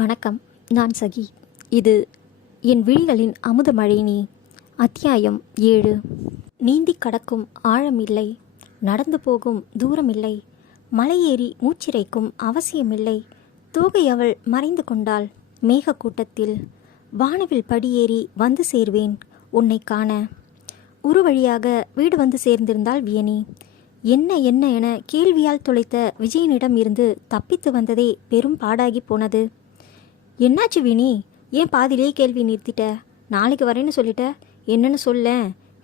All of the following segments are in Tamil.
வணக்கம். நான் சகி. இது என் விழிகளின் அமுத மழை. நீ அத்தியாயம் 7. நீந்தி கடக்கும் ஆழமில்லை, நடந்து போகும் தூரமில்லை, மலையேறி மூச்சிறைக்கும் அவசியமில்லை. தோகை அவள் மறைந்து கொண்டாள் மேகக்கூட்டத்தில். வானவில் படியேறி வந்து சேர்வேன் உன்னை காண. ஒரு வழியாக வீடு வந்து சேர்ந்திருந்தாள் வியனி. என்ன என்ன என கேள்வியால் துளைத்த விஜயனிடம் இருந்து தப்பித்து வந்ததே பெரும் பாடாகி போனது. என்னாச்சு வினி, ஏன் பாதிலேயே கேள்வி நிறுத்திட்ட? நாளைக்கு வரேன்னு சொல்லிட்ட, என்னன்னு சொல்ல.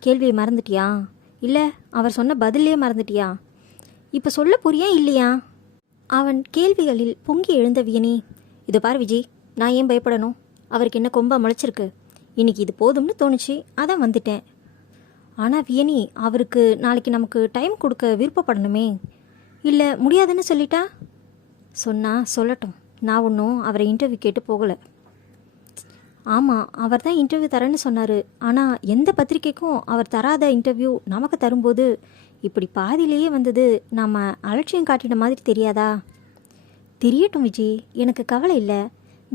கேள்வியை மறந்துட்டியா, இல்லை அவர் சொன்ன பதிலே மறந்துட்டியா? இப்போ சொல்ல புரியா இல்லையா? அவன் கேள்விகளில் பொங்கி எழுந்த வியனி, இதை பார் விஜய், நான் ஏன் பயப்படணும்? அவருக்கு என்ன கொம்பா முளைச்சிருக்கு? இன்னைக்கு இது போதும்னு தோணுச்சு, அதான் வந்துட்டேன். ஆனால் வியனி, அவருக்கு நாளைக்கு நமக்கு டைம் கொடுக்க விருப்பப்படணுமே. இல்லை முடியாதுன்னு சொல்லிட்டா? சொல்லட்டும், நான் ஒன்றும் அவரை இன்டர்வியூ கேட்டு போகலை. ஆமாம், அவர் தான் இன்டர்வியூ தரேன்னு சொன்னார். ஆனால் எந்த பத்திரிக்கைக்கும் அவர் தராத இன்டர்வியூ நமக்கு தரும்போது இப்படி பாதியிலேயே வந்தது நாம் அலட்சியம் காட்டின மாதிரி தெரியாதா? தெரியட்டும் விஜய், எனக்கு கவலை இல்லை.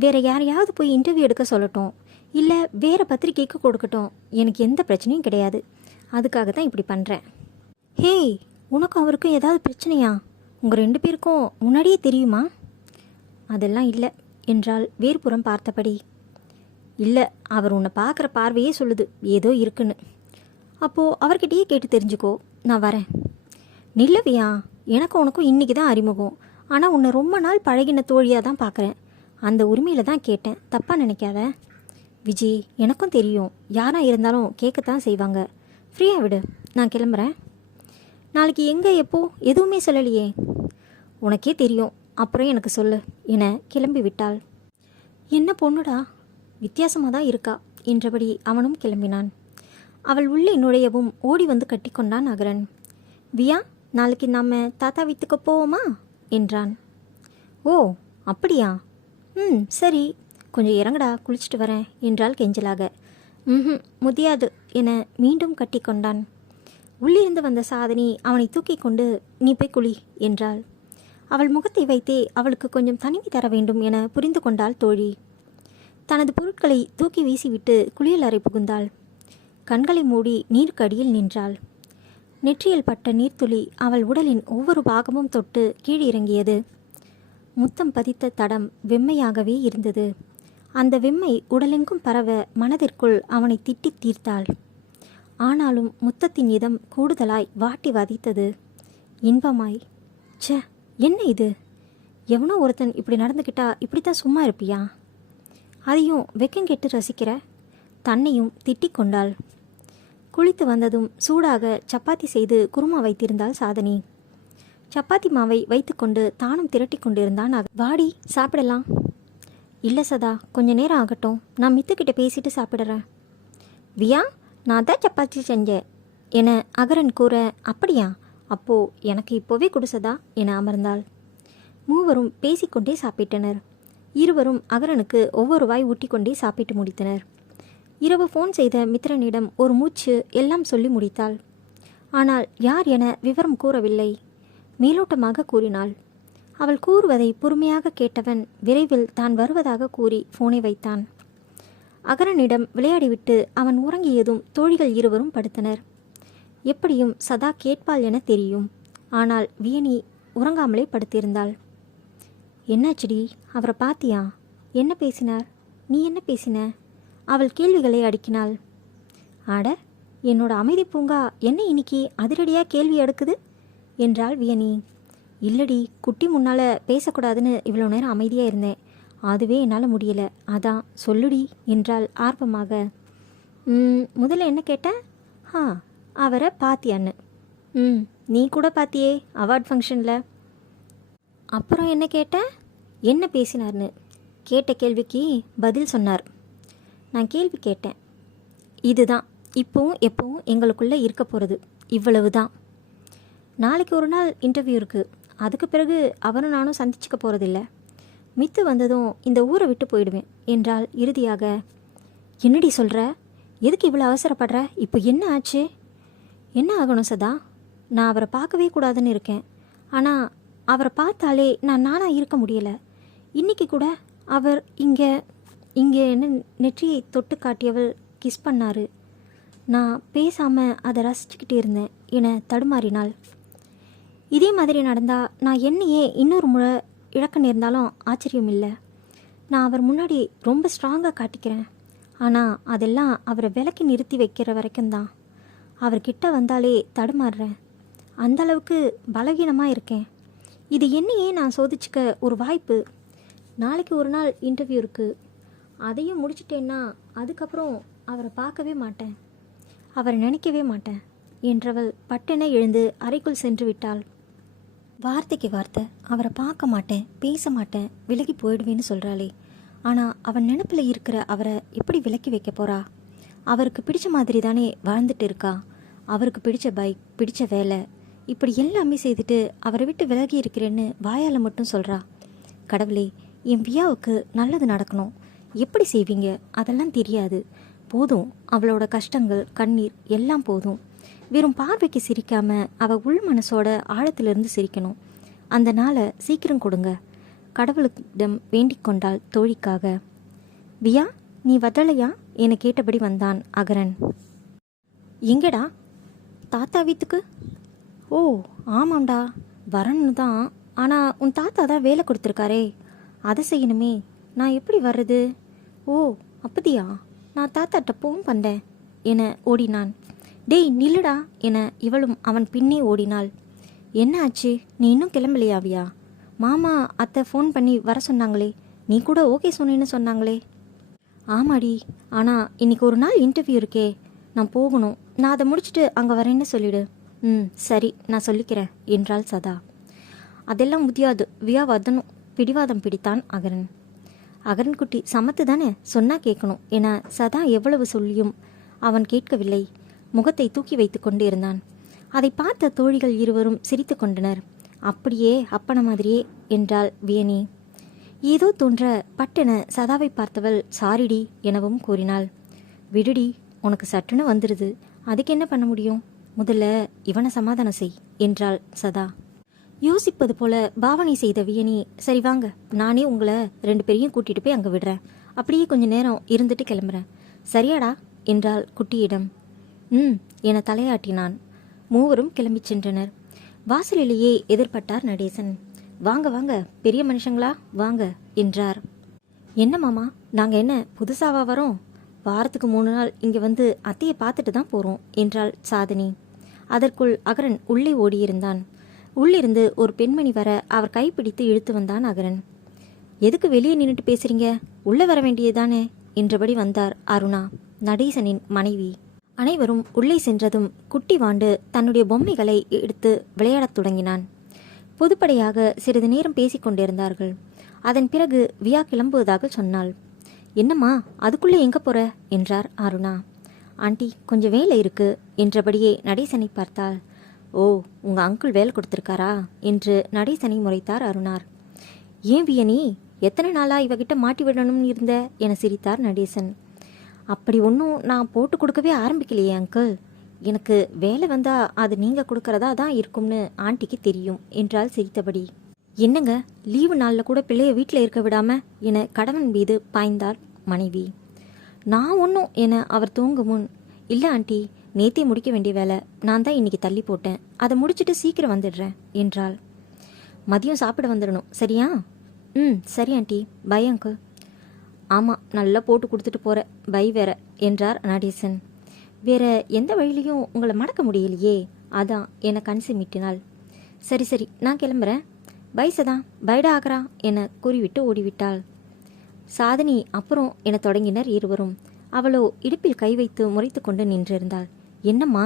வேறு யாரையாவது போய் இன்டர்வியூ எடுக்க சொல்லட்டும், இல்லை வேறு பத்திரிக்கைக்கு கொடுக்கட்டும், எனக்கு எந்த பிரச்சனையும் கிடையாது. அதுக்காக தான் இப்படி பண்ணுறேன். ஹேய், உனக்கும் அவருக்கும் ஏதாவது பிரச்சனையா? உங்கள் 2 பேருக்கும் முன்னாடியே தெரியுமா? அதெல்லாம் இல்லை என்றால் வேறுபுறம் பார்த்தபடி. இல்லை, அவர் உன்னை பார்க்குற பார்வையே சொல்லுது ஏதோ இருக்குன்னு. அப்போது அவர்கிட்டயே கேட்டு தெரிஞ்சுக்கோ, நான் வரேன். நில்லவியா, எனக்கும் உனக்கும் இன்றைக்கி தான் அறிமுகம். ஆனால் உன்னை ரொம்ப நாள் பழகின தோழியாக தான் பார்க்குறேன். அந்த உரிமையில் தான் கேட்டேன், தப்பாக நினைக்காத. விஜய், எனக்கும் தெரியும், யாராக இருந்தாலும் கேட்கத்தான் செய்வாங்க. ஃப்ரீயாக விடு, நான் கிளம்புறேன். நாளைக்கு எங்கே எப்போ எதுவுமே சொல்லலையே. உனக்கே தெரியும், அப்புறம் எனக்கு சொல்லு என கிளம்பி விட்டாள். என்ன பொண்ணுடா, வித்தியாசமாக தான் இருக்கா என்றபடி அவனும் கிளம்பினான். அவள் உள்ளே நுழையவும் ஓடி வந்து கட்டிக்கொண்டான் அகரன். வியா, நாளைக்கு நாம் தாத்தா வீட்டுக்கு போவோமா என்றான். ஓ அப்படியா, சரி, கொஞ்சம் இறங்கடா, குளிச்சுட்டு வரேன் என்றாள் கெஞ்சலாக. முடியாது என மீண்டும் கட்டிக்கொண்டான். உள்ளிருந்து வந்த சாதனி அவனை தூக்கி கொண்டு, நீ போய் குளி என்றாள். அவள் முகத்தை வைத்தே அவளுக்கு கொஞ்சம் தனிமை தர வேண்டும் என புரிந்து கொண்டாள் தோழி. தனது பொருட்களை தூக்கி வீசிவிட்டு குளியல் அறை புகுந்தாள். கண்களை மூடி நீருக்கடியில் நின்றாள். நெற்றியில் பட்ட நீர்த்துளி அவள் உடலின் ஒவ்வொரு பாகமும் தொட்டு கீழிறங்கியது. முத்தம் பதித்த தடம் வெம்மையாகவே இருந்தது. அந்த வெம்மை உடலெங்கும் பரவ மனதிற்குள் அவனை திட்டி தீர்த்தாள். ஆனாலும் முத்தத்தின் இதம் கூடுதலாய் வாட்டி வதைத்தது, இன்பமாய். ச்சே, என்ன இது? எவனோ ஒருத்தன் இப்படி நடந்துக்கிட்டா இப்படித்தான் சும்மா இருப்பியா? அதையும் வெக்கங்கெட்டு ரசிக்கிற. தன்னையும் திட்டிக் கொண்டாள். குளித்து வந்ததும் சூடாக சப்பாத்தி செய்து குருமா வைத்திருந்தாள் சாதனி. சப்பாத்தி மாவை வைத்துக்கொண்டு தானும் திரட்டி கொண்டிருந்தான். வாடி சாப்பிடலாம். இல்லை சதா, கொஞ்ச நேரம் ஆகட்டும், நான் மித்துக்கிட்ட பேசிட்டு சாப்பிட்றேன். வியா, நான் தான் சப்பாத்தி செஞ்சேன் என அகரன் கூற, அப்படியா, அப்போ எனக்கு இப்போவே குடிசதா என அமர்ந்தாள். மூவரும் பேசிக்கொண்டே சாப்பிட்டனர். இருவரும் அகரனுக்கு ஒவ்வொரு வாய் ஊட்டி கொண்டே சாப்பிட்டு முடித்தனர். இரவு ஃபோன் செய்த மித்திரனிடம் ஒரு மூச்சு எல்லாம் சொல்லி முடித்தாள். ஆனால் யார் என விவரம் கூறவில்லை. மேலோட்டமாக கூறினாள். அவள் கூறுவதை பொறுமையாக கேட்டவன் விரைவில் தான் வருவதாக கூறி ஃபோனை வைத்தான். அகரனிடம் விளையாடிவிட்டு அவன் உறங்கியதும் தோழிகள் இருவரும் படுத்தனர். எப்படியும் சதா கேட்பாள் என தெரியும். ஆனால் வியனி உறங்காமலே படுத்திருந்தாள். என்னாச்சுடி, அவரை பாத்தியா? என்ன பேசினார்? நீ என்ன பேசின? அவள் கேள்விகளை அடுக்கினாள். ஆட, என்னோட அமைதி பூங்கா என்ன இன்னைக்கு அதிரடியாக கேள்வி அடுக்குது என்றாள் வியனி. இல்லடி, குட்டி முன்னால் பேசக்கூடாதுன்னு இவ்வளோ நேரம் அமைதியாக இருந்தேன். அதுவே என்னால் முடியலை, அதான் சொல்லுடி என்றாள் ஆர்வமாக. முதல்ல என்ன கேட்டேன்? அவரை பாத்தியான்னு. நீ கூட பாத்தியே அவார்ட் ஃபங்க்ஷனில். அப்புறம் என்ன கேட்டேன்? என்ன பேசினார்னு. கேட்ட கேள்விக்கு பதில் சொன்னார். நான் கேள்வி கேட்டேன். இதுதான் இப்போவும் எப்போவும் எங்களுக்குள்ளே இருக்க போகிறது, இவ்வளவு தான். நாளைக்கு ஒரு நாள் இன்டர்வியூ இருக்குது. அதுக்கு பிறகு அவரும் நானும் சந்திச்சுக்க போகிறதில்ல. மித்து வந்ததும் இந்த ஊரை விட்டு போயிடுவேன் என்றால் இறுதியாக. என்னடி சொல்கிற? எதுக்கு இவ்வளோ அவசரப்படுற? இப்போ என்ன ஆச்சு? என்ன ஆகணும் சதா? நான் அவரை பார்க்கவே கூடாதுன்னு இருக்கேன். ஆனால் அவரை பார்த்தாலே நான் நானாக இருக்க முடியலை. இன்றைக்கி கூட அவர் இங்கே இங்கே என்ன நெற்றியை தொட்டு காட்டியவள் கிஸ் பண்ணாரு. நான் பேசாமல் அதை ரசிச்சுக்கிட்டு இருந்தேன் என தடுமாறினாள். இதே மாதிரி நடந்தால் நான் என்னையே இன்னொரு முறை இழக்க நேர்ந்தாலும் ஆச்சரியம் இல்லை. நான் அவர் முன்னாடி ரொம்ப ஸ்ட்ராங்காக காட்டிக்கிறேன். ஆனால் அதெல்லாம் அவரை விலக்கி நிறுத்தி வைக்கிற வரைக்கும் தான். அவர்கிட்ட வந்தாலே தடுமாறுறேன். அந்தளவுக்கு பலவீனமாக இருக்கேன். இது என்னையே நான் சோதிச்சுக்க ஒரு வாய்ப்பு. நாளைக்கு ஒரு நாள் இன்டர்வியூ இருக்குது. அதையும் முடிச்சிட்டேன்னா அதுக்கப்புறம் அவரை பார்க்கவே மாட்டேன், அவரை நினைக்கவே மாட்டேன் என்றவள் பட்டென எழுந்து அறைக்குள் சென்று விட்டாள். வார்த்தைக்கு வார்த்தை அவரை பார்க்க மாட்டேன், பேச மாட்டேன், விலகி போயிடுவேன்னு சொல்கிறாளே. ஆனால் அவன் நினப்பில் இருக்கிற அவரை எப்படி விலக்கி வைக்க போகிறா? அவருக்கு பிடிச்ச மாதிரி தானே வாழ்ந்துட்டு இருக்கா. அவருக்கு பிடிச்ச பைக், பிடிச்ச வேலை, இப்படி எல்லாமே செய்துட்டு அவரை விட்டு விலகி இருக்கிறேன்னு வாயால் மட்டும் சொல்கிறா. கடவுளே, என் வியாவுக்கு நல்லது நடக்கணும். எப்படி செய்வீங்க அதெல்லாம் தெரியாது. போதும், அவளோட கஷ்டங்கள், கண்ணீர் எல்லாம் போதும். வெறும் பார்வைக்கு சிரிக்காம அவள் உள் மனசோட ஆழத்திலிருந்து சிரிக்கணும். அந்த நாளை சீக்கிரம் கொடுங்க. கடவுளிடம் வேண்டிக் கொண்டாள் தோழிக்காக. வியா, நீ வரலையா என கேட்டபடி வந்தான் அகரன். எங்கடா? தாத்தா வீட்டுக்கு. ஓ ஆமாம்டா, வரணும் தான். ஆனால் உன் தாத்தா தான் வேலை கொடுத்துருக்காரே, அதை செய்யணுமே. நான் எப்படி வர்றது? ஓ அப்படியா, நான் தாத்தாட்ட போன் பண்ணேன் என ஓடினான். டேய் நில்லுடா என இவளும் அவன் பின்னே ஓடினாள். என்ன ஆச்சு? நீ இன்னும் கிளம்பலையாவியா? மாமா அத்தை ஃபோன் பண்ணி வர சொன்னாங்களே, நீ கூட ஓகே சொன்னேன்னு சொன்னாங்களே. ஆமாடி, ஆனால் இன்னைக்கு ஒரு நாள் இன்டர்வியூ இருக்கே, நான் போகணும். நான் அதை முடிச்சுட்டு அங்கே வரேன்னு சொல்லிடு. சரி, நான் சொல்லிக்கிறேன் என்றாள் சதா. அதெல்லாம் முடியாது, வியா வதனும் பிடிவாதம் பிடித்தான் அகரன். அகரன் குட்டி சமத்து தானே, சொன்னா கேட்கணும் என சதா எவ்வளவு சொல்லியும் அவன் கேட்கவில்லை. முகத்தை தூக்கி வைத்து கொண்டு இருந்தான். அதை பார்த்த தோழிகள் இருவரும் சிரித்து கொண்டனர். அப்படியே அப்பன மாதிரியே என்றாள் வியனி. ஏதோ தோன்ற பட்டென சதாவை பார்த்தவள் சாரிடி எனவும் கூறினாள். விடுடி, உனக்கு சட்டுன்னு வந்துடுது, அதுக்கு என்ன பண்ண முடியும்? முதல்ல இவனை சமாதானம் செய் என்றாள் சதா. யோசிப்பது போல பாவனை செய்த வியனி, சரி வாங்க, நானே உங்களை 2 பேரையும் கூட்டிட்டு போய் அங்கே விடுறேன். அப்படியே கொஞ்ச நேரம் இருந்துட்டு கிளம்புறேன், சரியாடா என்றாள் குட்டியிடம். என தலையாட்டினான். மூவரும் கிளம்பி சென்றனர். வாசலிலேயே எதிர்பட்டார் நடேசன். வாங்க வாங்க பெரிய மனுஷங்களா வாங்க என்றார். என்ன மாமா, நாங்கள் என்ன புதுசாவா வரோம்? வாரத்துக்கு 3 நாள் இங்கே வந்து அத்தையை பார்த்துட்டு தான் போகிறோம் என்றாள் சாதனி. அதற்குள் அகரன் உள்ளே ஓடியிருந்தான். உள்ளிருந்து ஒரு பெண்மணி வர அவர் கைப்பிடித்து இழுத்து வந்தான் அகரன். எதுக்கு வெளியே நின்றுட்டு பேசுறீங்க? உள்ளே வர வேண்டியதுதானே என்றபடி வந்தார் அருணா, நடேசனின் மனைவி. அனைவரும் உள்ளே சென்றதும் குட்டி வாண்டு தன்னுடைய பொம்மைகளை எடுத்து விளையாடத் தொடங்கினான். பொதுப்படையாக சிறிது நேரம் பேசிக்கொண்டிருந்தார்கள். அதன் பிறகு வியா கிளம்புவதாக சொன்னாள். என்னம்மா, அதுக்குள்ளே எங்கே போற என்றார் அருணா. ஆண்டி, கொஞ்சம் வேலை இருக்கு என்றபடியே நடேசனை பார்த்தாள். ஓ, உங்க அங்கிள் வேலை கொடுத்துருக்காரா என்று நடேசனை முறைத்தார் அருணார். ஏன் வியனி, எத்தனை நாளா இவகிட்ட மாட்டி விடணும்னு இருந்த என சிரித்தார் நடேசன். அப்படி ஒன்றும் நான் போட்டு கொடுக்கவே ஆரம்பிக்கலையே அங்கிள். எனக்கு வேலை வந்தா அது நீங்கள் கொடுக்கறதா தான் இருக்கும்னு ஆண்டிக்கு தெரியும் என்றால் சிரித்தபடி. என்னங்க, லீவு நாளில் கூட பிள்ளைய வீட்டில் இருக்க விடாம என கடவன் மீது பாய்ந்தார் மனைவி. நான் ஒன்றும் என அவர் தூங்கும் முன், இல்லை ஆண்டி, நேத்தே முடிக்க வேண்டிய வேலை, நான் தான் இன்னைக்கு தள்ளி போட்டேன், அதை முடிச்சுட்டு சீக்கிரம் வந்துடுறேன் என்றாள். மதியம் சாப்பிட வந்துடணும், சரியா? சரி ஆண்டி, பை அங்கிள். ஆமாம், நல்லா போட்டு கொடுத்துட்டு போகிற, பை வேற என்றார் நடேசன். வேற எந்த வழியிலையும் உங்களை மடக்க முடியலையே, அதான் என கண் சிமிட்டினாள். சரி சரி, நான் கிளம்புறேன், பை சதா, பைடா ஆகிறா என கூறிவிட்டு ஓடிவிட்டாள். சாதனி அப்புறம் என தொடங்கினர் இருவரும். அவளோ இடுப்பில் கை வைத்து முறைத்து கொண்டு நின்றிருந்தாள். என்னம்மா?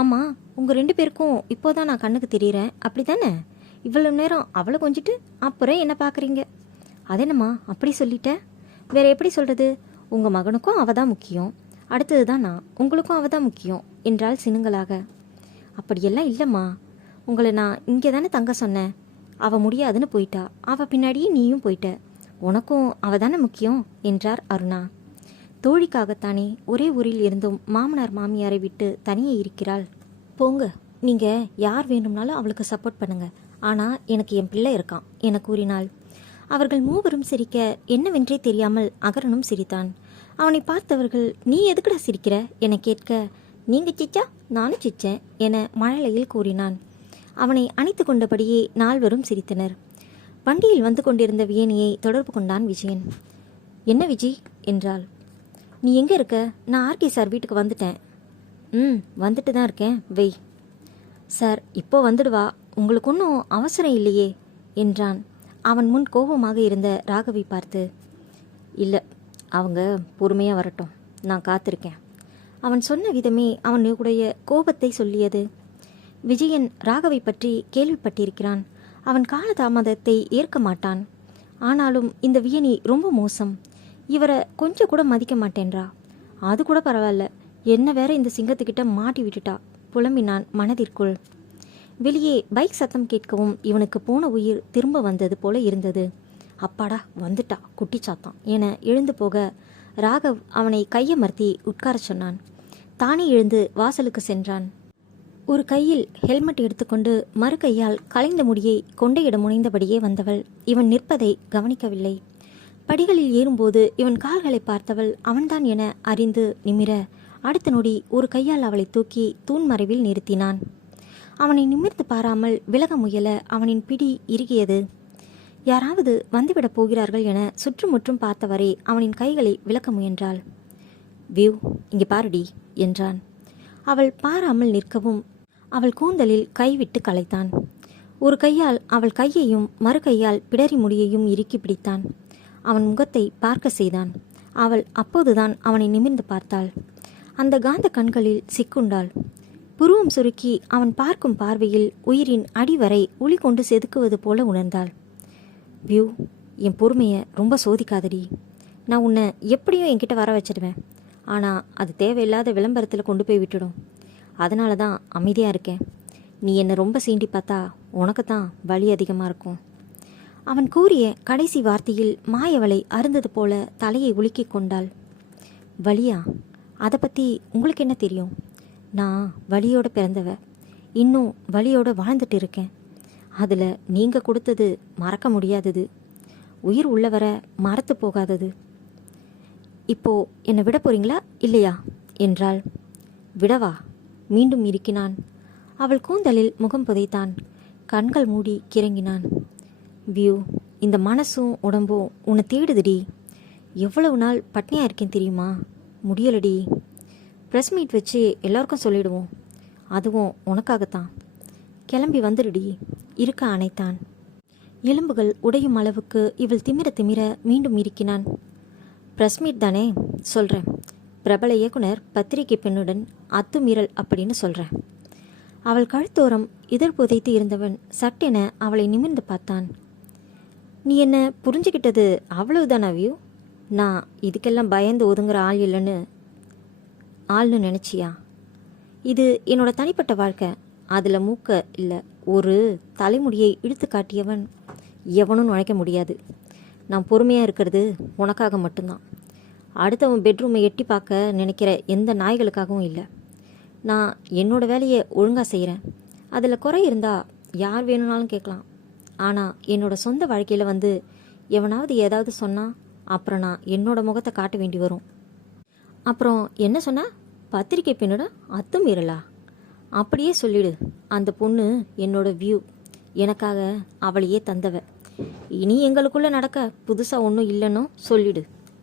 ஆமாம், உங்கள் 2 பேருக்கும் இப்போதான் நான் கண்ணுக்கு தெரியுறேன், அப்படி தானே? இவ்வளவு நேரம் அவளை கொஞ்சிட்டு அப்புறம் என்ன பார்க்குறீங்க? அதென்னம்மா அப்படி சொல்லிட்ட? வேற எப்படி சொல்கிறது? உங்கள் மகனுக்கும் அவள் தான் முக்கியம், அடுத்தது தான் நான், உங்களுக்கும் அவள் தான் முக்கியம் என்றாள் சினுங்களாக. அப்படியெல்லாம் இல்லைம்மா, உங்களை நான் இங்கே தானே தங்க சொன்னேன். அவள் முடியாதுன்னு போயிட்டா, அவள் பின்னாடியே நீயும் போயிட்ட, உனக்கும் அவள் தானே முக்கியம் என்றார் அருணா. தோழிக்காகத்தானே ஒரே ஊரில் இருந்தும் மாமனார் மாமியாரை விட்டு தனியே இருக்கிறாள். போங்க, நீங்கள் யார் வேணும்னாலும் அவளுக்கு சப்போர்ட் பண்ணுங்க, ஆனால் எனக்கு என் பிள்ளை இருக்கான் என கூறினாள். அவர்கள் மூவரும் சிரிக்க என்னவென்றே தெரியாமல் அகரனும் சிரித்தான். அவனை பார்த்தவர்கள், நீ எதுக்குடா சிரிக்கிற என கேட்க, நீங்க சிச்சா நானும் சிச்சேன் என மழலையில் கூறினான். அவனை அணைத்து கொண்டபடியே நால்வரும் சிரித்தனர். வண்டியில் வந்து கொண்டிருந்த வியனியை தொடர்பு கொண்டான் விஜயன். என்ன விஜி என்றாள். நீ எங்கே இருக்க? நான் ஆர்கே சார் வீட்டுக்கு வந்துட்டேன். வந்துட்டு தான் இருக்கேன், வெய். சார் இப்போ வந்துடுவா, உங்களுக்கு ஒன்றும் அவசரம் இல்லையே என்றான் அவன் முன் கோபமாக இருந்த ராகவை பார்த்து. இல்லை, அவங்க பொறுமையாக வரட்டும், நான் காத்திருக்கேன். அவன் சொன்ன விதமே அவனுடைய கோபத்தை சொல்லியது. விஜயன் ராகவை பற்றி கேள்விப்பட்டிருக்கிறான். அவன் காலதாமதத்தை ஏற்க மாட்டான். ஆனாலும் இந்த வியனி ரொம்ப மோசம். இவரை கொஞ்சம் கூட மதிக்க மாட்டேன்றா. அது கூட பரவாயில்ல, என்ன வேற இந்த சிங்கத்துக்கிட்ட மாட்டி விட்டுட்டா புலம்பினான் மனதிற்குள். வெளியே பைக் சத்தம் கேட்கவும் இவனுக்கு போன உயிர் திரும்ப வந்தது போல இருந்தது. அப்பாடா வந்துட்டா குட்டி சாத்தான் என எழுந்து போக ராகவ் அவனை கையமர்த்தி உட்கார சொன்னான். தானே எழுந்து வாசலுக்கு சென்றான். ஒரு கையில் ஹெல்மெட் எடுத்துக்கொண்டு மறு கையால் கலைந்த முடியை கொண்டையிட முனைந்தபடியே வந்தவள் இவன் நிற்பதை கவனிக்கவில்லை. படிகளில் ஏறும்போது இவன் கால்களை பார்த்தவள் அவன்தான் என அறிந்து நிமிர அடுத்த நொடி ஒரு கையால் அவளை தூக்கி தூண் மறைவில் நிறுத்தினான். அவனை நிமிர்ந்து பாராமல் விலக முயல அவனின் பிடி இறுகியது. யாராவது வந்துவிடப் போகிறார்கள் என சுற்றுமுற்றும் பார்த்தவரே அவனின் கைகளை விலக்க முயன்றாள். வியூ, இங்கே பாருடி என்றான். அவள் பாராமல் நிற்கவும் அவள் கூந்தலில் கைவிட்டு கலைத்தான். ஒரு கையால் அவள் கையையும் மறு கையால் பிடரி முடியையும் இறுக்கி பிடித்தான். அவன் முகத்தை பார்க்க செய்தான். அவள் அப்போதுதான் அவனை நிமிர்ந்து பார்த்தாள். அந்த காந்த கண்களில் சிக்குண்டாள். புருவம் சுருக்கி அவன் பார்க்கும் பார்வையில் உயிரின் அடிவரை ஒளி கொண்டு செதுக்குவது போல உணர்ந்தாள். வியூ, என் பொறுமையை ரொம்ப சோதிக்காதடி. நான் உன்னை எப்படியும் என்கிட்ட வர வச்சிடுவேன். ஆனால் அது தேவையில்லாத விளம்பரத்தில் கொண்டு போய் விட்டுடும். அதனால தான் அமைதியாக இருக்கேன். நீ என்னை ரொம்ப சீண்டி பார்த்தா உனக்கு தான் வலி அதிகமாக இருக்கும். அவன் கூறிய கடைசி வார்த்தையில் மாயவளை அருந்தது போல தலையை உலுக்கி கொண்டாள். வலியா? அதை பற்றி உங்களுக்கு என்ன தெரியும்? நான் வலியோடு பிறந்தவ, இன்னும் வலியோடு வாழ்ந்துட்டு இருக்கேன். அதில் நீங்கள் கொடுத்தது மறக்க முடியாதது, உயிர் உள்ளவரை மறத்து போகாதது. இப்போ என்னை விட போறீங்களா இல்லையா என்றாள். விடவா? மீண்டும் இருக்கினான். அவள் கூந்தலில் முகம் புதைத்தான். கண்கள் மூடி கிறங்கினான். வியூ, இந்த மனசும் உடம்பும் உன்னை தேடுதுடி. எவ்வளவு நாள் பட்னியாக இருக்கேன் தெரியுமா? முடியலடி. ப்ரெஸ் மீட் வச்சு எல்லாருக்கும் சொல்லிடுவோம். அதுவும் உனக்காகத்தான். கிளம்பி வந்துடுடி. இருக்க அணைத்தான். எலும்புகள் உடையும் அளவுக்கு இவள் திமிர திமிர மீண்டும் இருக்கினான். ப்ரெஸ் மீட் தானே, சொல்கிறேன். பிரபல இயக்குனர் பத்திரிகை பெண்ணுடன் அத்துமீறல் அப்படின்னு சொல்கிறேன். அவள் கழுத்தோரம் இதழ் புதைத்து இருந்தவன் சட்டென அவளை நிமிர்ந்து பார்த்தான். நீ என்ன புரிஞ்சுக்கிட்டது அவ்வளவுதானா வியூ? நான் இதுக்கெல்லாம் பயந்து ஒதுங்குற ஆள்னு நினச்சியா? இது என்னோட தனிப்பட்ட வாழ்க்கை. அதில் மூக்க இல்லை ஒரு தலைமுடியை இழுத்து காட்டியவன் எவனும் நுழைக்க முடியாது. நான் பொறுமையாக இருக்கிறது உனக்காக மட்டும்தான். அடுத்தவன் பெட்ரூமை எட்டி பார்க்க நினைக்கிற எந்த நாய்களுக்காகவும் இல்லை. நான் என்னோடய வேலையை ஒழுங்காக செய்கிறேன். அதில் குறை இருந்தால் யார் வேணும்னாலும் கேட்கலாம். ஆனால் என்னோட சொந்த வாழ்க்கையில் வந்து எவனாவது ஏதாவது சொன்னால் அப்புறம் நான் என்னோடய முகத்தை காட்ட வேண்டி வரும். அப்புறம் என்ன சொன்ன? பத்திரிகை பெண்ணோட அத்துமீறலா? அப்படியே சொல்லிடு. அந்த பொண்ணு என்னோட வியூ, எனக்காக அவளையே தந்தவ. இனி எங்களுக்குள்ளே நடக்க புதுசாக ஒன்றும் இல்லைன்னு சொல்லிடு.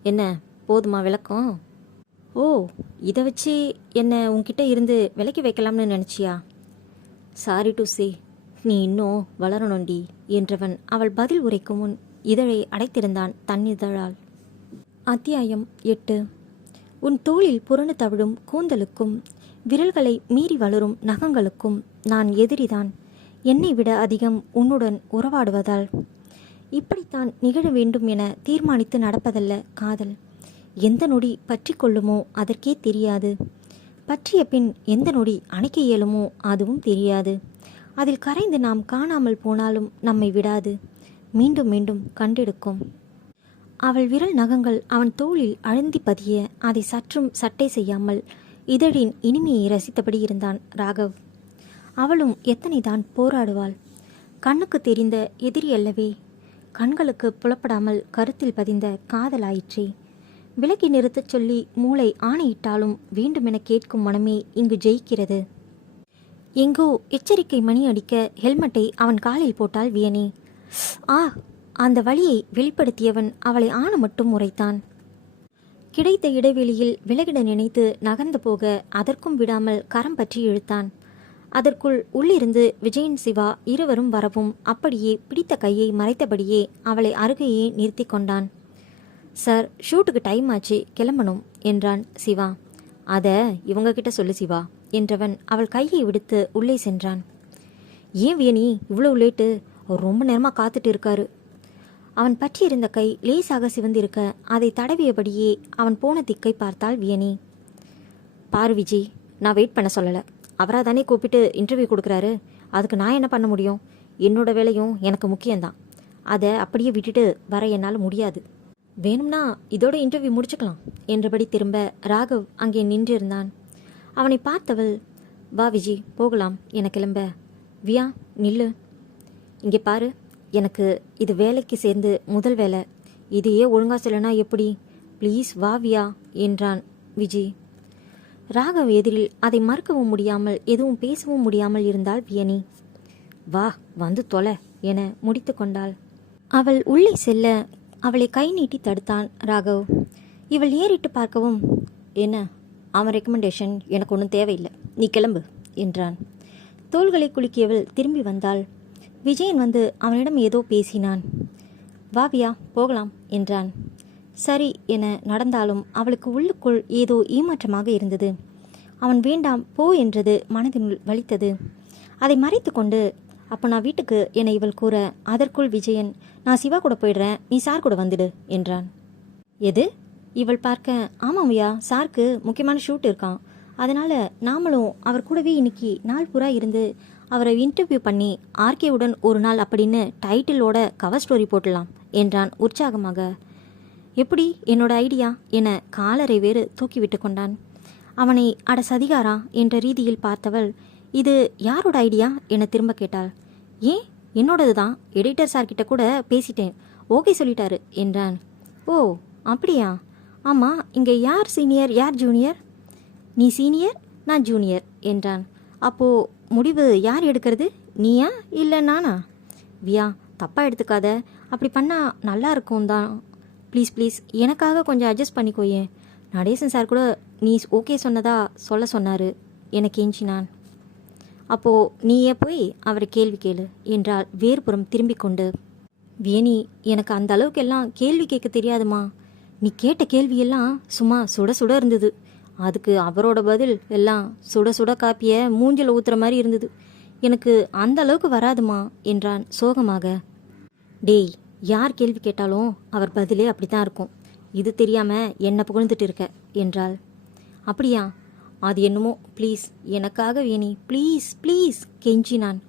என்ன, போதுமா விளக்கம்? ஓ, இதை வச்சு என்னை உன்கிட்ட இருந்து விலக்கி வைக்கலாம்னு நினச்சியா? சாரி டு சே, நீ இன்னும் வளரணுண்டி என்றவன் அவள் பதில் உரைக்கும் முன் இதழை அடைத்திருந்தான் தன்னிதழால். அத்தியாயம் 8. உன் தோளில் புரண்டு தவிழும் கூந்தலுக்கும் விரல்களை மீறி வளரும் நகங்களுக்கும் நான் எதிரிதான். என்னை விட அதிகம் உன்னுடன் உறவாடுவதால். இப்படித்தான் நிகழ வேண்டும் என தீர்மானித்து நடப்பதல்ல காதல். எந்த நொடி பற்றி கொள்ளுமோ அதற்கே தெரியாது. பற்றிய பின் எந்த நொடி அணைக்க இயலுமோ அதுவும் தெரியாது. அதில் கரைந்து நாம் காணாமல் போனாலும் நம்மை விடாது, மீண்டும் மீண்டும் கண்டெடுக்கும். அவள் விரல் நகங்கள் அவன் தோளில் அழுந்தி பதிய அதை சற்றும் சட்டை செய்யாமல் இதழின் இனிமையை ரசித்தபடி இருந்தான் ராகவ். அவளும் எத்தனைதான் போராடுவாள். கண்ணுக்கு தெரிந்த எதிரி அல்லவே. கண்களுக்கு புலப்படாமல் கருத்தில் பதிந்த காதலாயிற்றே. விலக்கி நிறுத்தச் சொல்லி மூளை ஆணையிட்டாலும் வேண்டுமென கேட்கும் மனமே இங்கு ஜெயிக்கிறது. எங்கோ எச்சரிக்கை மணி அடிக்க ஹெல்மெட்டை அவன் காலில் போட்டாள் வியனி. ஆ! அந்த வழியை வெளிப்படுத்தியவன் அவளை ஆன மட்டும் உரைத்தான். கிடைத்த இடைவெளியில் விலகிட நினைத்து நகர்ந்து போக அதற்கும் விடாமல் கரம் பற்றி இழுத்தான். அதற்குள் உள்ளிருந்து விஜயன் சிவா இருவரும் வரவும் அப்படியே பிடித்த கையை மறைத்தபடியே அவளை அருகையே நிறுத்தி கொண்டான். சார், ஷூட்டுக்கு டைம் ஆச்சு, கிளம்பணும் என்றான் சிவா. அதை இவங்க கிட்ட சொல்லு சிவா என்றவன் அவள் கையை விடுத்து உள்ளே சென்றான். ஏன் வியனி இவ்வளோ லேட்டு? அவர் ரொம்ப நேரமாக காத்துட்டு இருக்காரு. அவன் பற்றியிருந்த கை லேசாக சிவந்திருக்க அதை தடவியபடியே அவன் போன திக்கை பார்த்தாள் வியனி. பாரு விஜி, நான் வெயிட் பண்ண சொல்லலை. அவராக தானே கூப்பிட்டு இன்டர்வியூ கொடுக்குறாரு. அதுக்கு நான் என்ன பண்ண முடியும்? என்னோட வேலையும் எனக்கு முக்கியம்தான். அதை அப்படியே விட்டுட்டு வர என்னால் முடியாது. வேணும்னா இதோட இன்டர்வியூ முடிச்சுக்கலாம் என்றபடி திரும்ப ராகவ் அங்கே நின்றிருந்தான். அவனை பார்த்தவள், வா விஜி போகலாம் என கிளம்ப, வியா நில்லு, இங்கே பாரு, எனக்கு இது வேலைக்கு சேர்ந்து முதல் வேலை. இதையே ஒழுங்காக சொல்லனா எப்படி? ப்ளீஸ் வா வியா என்றான் விஜி. ராகவ் எதிரில் அதை மறுக்கவும் முடியாமல் எதுவும் பேசவும் முடியாமல் இருந்தாள் வியனி. வா வந்து தொலை என முடித்து கொண்டாள். அவள் உள்ளே செல்ல அவளை கை நீட்டி தடுத்தான் ராகவ். இவள் ஏறிட்டு பார்க்கவும், என்ன, அவன் ரெக்கமெண்டேஷன் எனக்கு ஒன்றும் தேவையில்லை, நீ கிளம்பு என்றான். தோள்களை குலுக்கியவள் திரும்பி வந்தாள். விஜயன் வந்து அவனிடம் ஏதோ பேசினான். வாவியா போகலாம் என்றான். சரி என நடந்தாலும் அவளுக்கு உள்ளுக்குள் ஏதோ ஏமாற்றமாக இருந்தது. அவன் வேண்டாம் போ என்றது மனதினுள் வலித்தது. அதை மறைத்து கொண்டு, அப்போ நான் வீட்டுக்கு என இவள் கூற, அதற்குள் விஜயன், நான் சிவா கூட போயிடுறேன், நீ சார் கூட வந்துடு என்றான். எது? இவள் பார்க்க, ஆமாம்யா, சாருக்கு முக்கியமான ஷூட் இருக்கான், அதனால் நாமளும் அவர் கூடவே இன்னைக்கு நாள் பூரா இருந்து அவரை இன்டர்வியூ பண்ணி ஆர்கேவுடன் ஒரு நாள் அப்படின்னு டைட்டிலோட கவர் ஸ்டோரி போட்டலாம் என்றான் உற்சாகமாக. எப்படி என்னோட ஐடியா என காலரை வேறு தூக்கிவிட்டு கொண்டான். அவனை அட சதிகாரா என்ற ரீதியில் பார்த்தவள், இது யாரோட ஐடியா என திரும்ப கேட்டாள். ஏன், என்னோடது தான், எடிட்டர் சார்கிட்ட கூட பேசிட்டேன், ஓகே சொல்லிட்டாரு என்றான். ஓ அப்படியா? ஆமாம், இங்கே யார் சீனியர் யார் ஜூனியர்? நீ சீனியர், நான் ஜூனியர் என்றான். அப்போது முடிவு யார் எடுக்கிறது, நீயா இல்லை நானா? வியா தப்பாக எடுத்துக்காத, அப்படி பண்ணால் நல்லா இருக்கும் தான். ப்ளீஸ் ப்ளீஸ் எனக்காக கொஞ்சம் அட்ஜஸ்ட் பண்ணிக்கோயேன். நடேசன் சார் கூட நீ ஓகே சொன்னதா சொல்ல சொன்னார் என கெஞ்சினான். அப்போது நீயே போய் அவரை கேள்வி கேளு என்றால் வேறுபுறம் திரும்பி கொண்டு. வியனி, எனக்கு அந்த அளவுக்கெல்லாம் கேள்வி கேட்க தெரியாதுமா. நீ கேட்ட கேள்வியெல்லாம் சும்மா சுட சுட இருந்தது. அதுக்கு அவரோட பதில் எல்லாம் சுட சுட காப்பிய மூஞ்சில் ஊத்துற மாதிரி இருந்தது. எனக்கு அந்த அளவுக்கு வராதுமா என்றான் சோகமாக. டேய், யார் கேள்வி கேட்டாலும் அவர் பதிலே அப்படித்தான் இருக்கும். இது தெரியாமல் என்ன புகழ்ந்துட்டு இருக்க என்றாள். அப்படியா? அது என்னமோ, ப்ளீஸ் எனக்காக வேணி, ப்ளீஸ் ப்ளீஸ் கெஞ்சினான்.